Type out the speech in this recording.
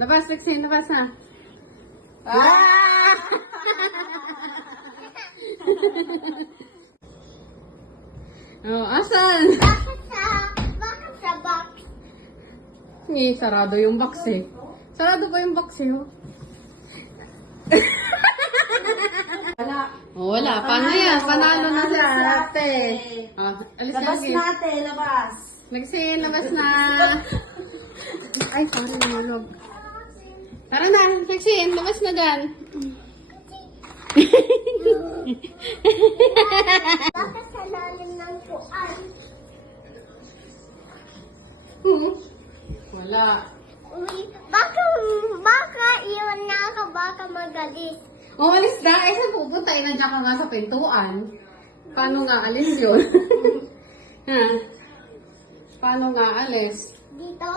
Labas, Lexi, labas na. Ah! Oh, asan? Bakit sa box? Sarado yung box eh. Sarado pa yung box eh. Oh. Wala. Oh, wala. Paano yan? Panalo na Alis siya. ate. Ah, alis Labas Lexi. na ate, labas. Lexi, labas na. Ay, parang nalog. Tara na, Lexi, labas na dyan. Bakit sa lalim ng puan? Wala. Uy, baka iwan na ako, baka magalis. Oh, alis na. Eh, saan pupunta? Eh, nandiyan ka nga sa pintuan. Paano nga alis yun? Ha? Paano nga alis? Dito?